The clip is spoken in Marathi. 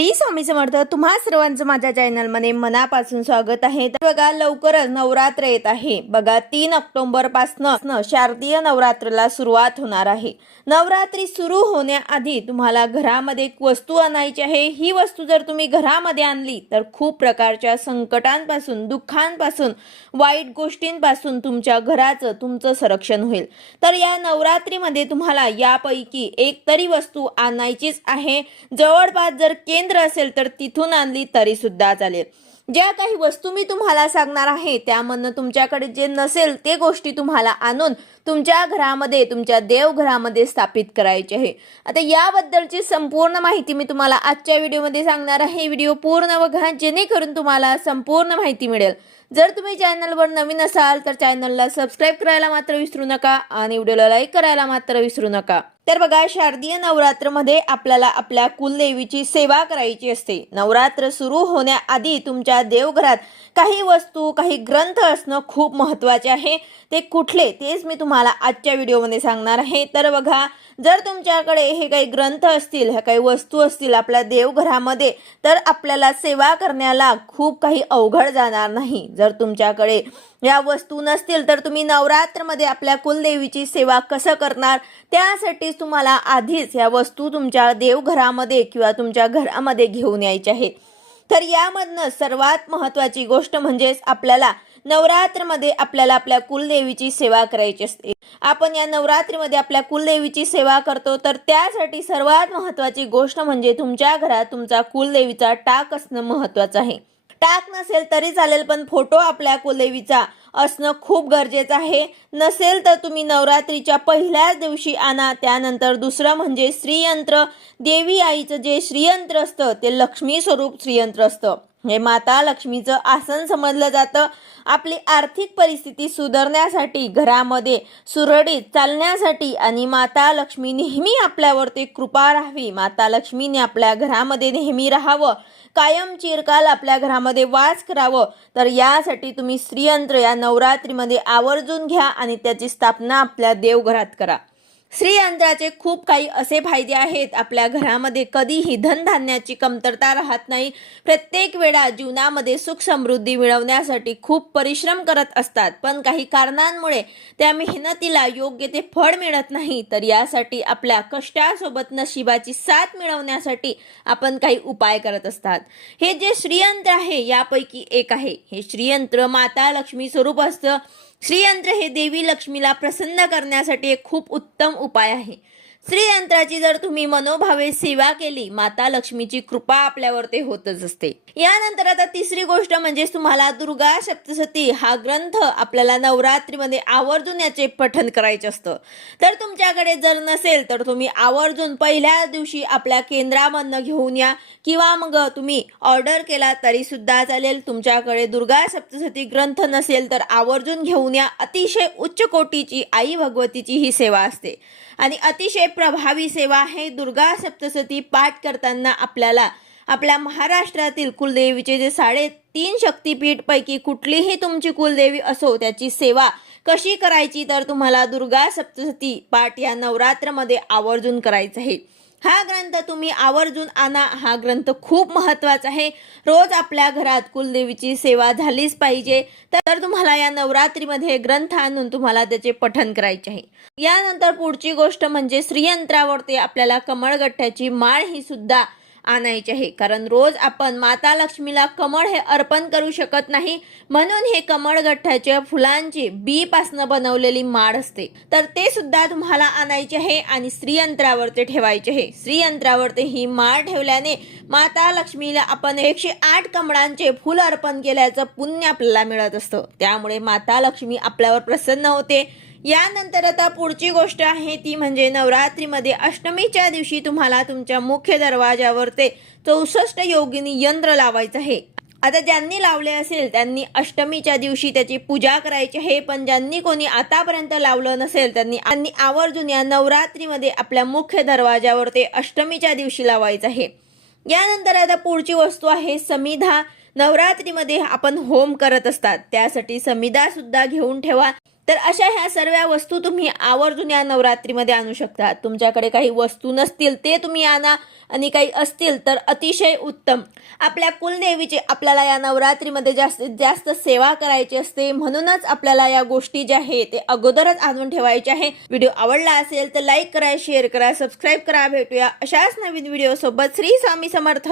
श्री स्वामी समर्थ तुम्हा सर्वांचं माझ्या चॅनलमध्ये मनापासून स्वागत आहे. तर बघा लवकरच नवरात्र येत आहे. बघा तीन ऑक्टोबरपासनं शारदीय नवरात्रला सुरुवात होणार आहे. नवरात्री सुरू होण्याआधी तुम्हाला घरामध्ये एक वस्तू आणायची आहे. ही वस्तू जर तुम्ही घरामध्ये आणली तर खूप प्रकारच्या संकटांपासून दुःखांपासून वाईट गोष्टींपासून तुमच्या घराचं तुमचं संरक्षण होईल. तर या नवरात्रीमध्ये तुम्हाला यापैकी एक तरी वस्तू आणायचीच आहे. जवळपास जर केंद्र असेल तर तिथून आणली तरी सुद्धा चालेल. ज्या काही वस्तू मी तुम्हाला सांगणार आहे त्यामधनं तुमच्याकडे जे नसेल ते गोष्टी तुम्हाला आणून तुमच्या घरामध्ये तुमच्या देवघरामध्ये स्थापित करायचे आहे. आता याबद्दलची संपूर्ण माहिती मी तुम्हाला आजच्या व्हिडिओमध्ये सांगणार आहे. व्हिडिओ पूर्ण बघा जेणेकरून तुम्हाला संपूर्ण माहिती मिळेल. जर तुम्ही चॅनलवर नवीन असाल तर चॅनलला सबस्क्राईब करायला मात्र विसरू नका आणि व्हिडिओला लाईक करायला मात्र विसरू नका. तर बघा शारदीय नवरात्रमध्ये आपल्याला आपल्या कुलदेवीची सेवा करायची असते. नवरात्र सुरू होण्याआधी तुमच्या देवघरात काही वस्तू काही ग्रंथ असणं खूप महत्त्वाचे आहे. ते कुठले तेच मी तुम्हाला आजच्या व्हिडिओमध्ये सांगणार आहे. तर बघा जर तुमच्याकडे हे काही ग्रंथ असतील ह्या काही वस्तू असतील आपल्या देवघरामध्ये तर आपल्याला सेवा करण्याला खूप काही अवघड जाणार नाही. जर तुमच्याकडे या वस्तू नसतील तर तुम्ही नवरात्रमध्ये आपल्या कुलदेवीची सेवा कसं करणार? त्यासाठीच तुम्हाला आधीच या वस्तू तुमच्या देवघरामध्ये किंवा तुमच्या घरामध्ये घेऊन यायच्या आहेत. तर यामधनं सर्वात महत्त्वाची गोष्ट म्हणजेच आपल्याला नवरात्रमध्ये आपल्याला आपल्या कुलदेवीची सेवा करायची असते. आपण या नवरात्रीमध्ये आपल्या कुलदेवीची सेवा करतो तर त्यासाठी सर्वात महत्त्वाची गोष्ट म्हणजे तुमच्या घरात तुमचा कुलदेवीचा टाक असणं महत्त्वाचं आहे. टाक नसेल तरी चालेल पण फोटो आपल्या कुलदेवीचा असणं खूप गरजेचं आहे. नसेल तर तुम्ही नवरात्रीच्या पहिल्याच दिवशी आणा त्यानंतर दुसरं म्हणजे श्रीयंत्र. देवी आईचं जे श्रीयंत्र असतं ते लक्ष्मी स्वरूप श्रीयंत्र असतं. हे माता लक्ष्मीचं आसन समजलं जातं. आपली आर्थिक परिस्थिती सुधारण्यासाठी घरामध्ये सुरळीत चालण्यासाठी आणि माता लक्ष्मी नेहमी आपल्यावरती कृपा राहावी. माता लक्ष्मीने आपल्या घरामध्ये नेहमी राहावं. कायम चिरकाल आपल्या घरामध्ये वास करावं. तर यासाठी तुम्ही श्रीयंत्र या नवरात्रीमध्ये आवर्जून घ्या आणि त्याची स्थापना आपल्या देवघरात करा. श्रीयंत्राचे खूप काही असे फायदे आहेत. आपल्या घरामध्ये कधीही धनधान्याची कमतरता राहत नाही. प्रत्येक वेळा जीवनामध्ये सुख समृद्धी मिळवण्यासाठी खूप परिश्रम करत असतात. पण काही कारणांमुळे त्या मेहनतीला योग्य ते फळ मिळत नाही. तर यासाठी आपल्या कष्टासोबत नशिबाची साथ मिळवण्यासाठी आपण काही उपाय करत असतात. हे जे श्रीयंत्र आहे यापैकी एक आहे. हे श्रीयंत्र माता लक्ष्मी स्वरूप असतं. श्रीयंत्र हे देवी लक्ष्मीला प्रसन्न करण्यासाठी एक खूप उत्तम उपाय आहे. श्रीयंत्राची जर तुम्ही मनोभावे सेवा केली माता लक्ष्मीची कृपा आपल्यावर ते होतच असते. यानंतर आता तिसरी गोष्ट म्हणजे तुम्हाला दुर्गा सप्तसती हा ग्रंथ आपल्याला नवरात्रीमध्ये आवर्जून याचे पठन करायचे असतं. तर तुमच्याकडे जर नसेल तर तुम्ही आवर्जून पहिल्या दिवशी आपल्या केंद्रामधनं घेऊन या किंवा मग तुम्ही ऑर्डर केला तरी सुद्धा चालेल. तुमच्याकडे दुर्गा सप्तसती ग्रंथ नसेल तर आवर्जून घेऊन या. अतिशय उच्च कोटीची आई भगवतीची ही सेवा असते. आणि अतिशय प्रभावी सेवा आहे. दुर्गा सप्तसती पाठ करताना आपल्याला आपल्या महाराष्ट्रातील कुलदेवीचे जे साडेतीन शक्तीपीठपैकी कुठलीही तुमची कुलदेवी असो त्याची सेवा कशी करायची तर तुम्हाला दुर्गा सप्तसती पाठ या नवरात्रमध्ये आवर्जून करायचं आहे. हा ग्रंथ तुम्ही आवर्जून आणा. हा ग्रंथ खूप महत्त्वाचा आहे. रोज आपल्या घरात कुलदेवीची सेवा झालीच पाहिजे. तर तुम्हाला या नवरात्रीमध्ये ग्रंथ आणून तुम्हाला त्याचे पठन करायचे आहे. यानंतर पुढची गोष्ट म्हणजे श्रीयंत्रावरती आपल्याला कमळगट्ट्याची माळ ही सुद्धा आणायचे आहे. कारण रोज आपण माता लक्ष्मीला कमळ हे अर्पण करू शकत नाही. म्हणून हे कमळगठ्ठ्याच्या फुलांची बी पासनं बनवलेली माळ असते. तर ते सुद्धा तुम्हाला आणायचे आहे आणि श्रीयंत्रावरती ठेवायचे आहे. श्रीयंत्रावरती ही माळ ठेवल्याने माता लक्ष्मीला आपण एकशे आठ कमळांचे फुल अर्पण केल्याचं पुण्य आपल्याला मिळत असतं. त्यामुळे माता लक्ष्मी आपल्यावर प्रसन्न होते. यानंतर आता पुढची गोष्ट आहे ती म्हणजे नवरात्रीमध्ये अष्टमीच्या दिवशी तुम्हाला तुमच्या मुख्य दरवाजावर ते चौसष्ट योगिनी यंत्र लावायचं आहे. आता ज्यांनी लावले असेल त्यांनी अष्टमीच्या दिवशी त्याची पूजा करायची आहे पण ज्यांनी कोणी आतापर्यंत लावलं नसेल त्यांनी त्यांनी आवर्जून या नवरात्रीमध्ये आपल्या मुख्य दरवाजावर ते अष्टमीच्या दिवशी लावायचं आहे. यानंतर आता पुढची वस्तू आहे समिधा. नवरात्रीमध्ये आपण होम करत असतात त्यासाठी समिधा सुद्धा घेऊन ठेवा. तर अशा ह्या सर्व वस्तू तुम्ही आवर्जून या नवरात्रीमध्ये आणू शकता. तुमच्याकडे काही वस्तू नसतील ते तुम्ही आणा. आणि काही असतील तर अतिशय उत्तम. आपल्या कुलदेवीची आपल्याला या नवरात्रीमध्ये जास्तीत जास्त सेवा करायची असते. म्हणूनच आपल्याला या गोष्टी ज्या आहे ते अगोदरच आणून ठेवायचे आहे. व्हिडिओ आवडला असेल तर लाईक करा शेअर करा सबस्क्राईब करा. भेटूया अशाच नवीन व्हिडिओ सोबत. श्री स्वामी समर्थ.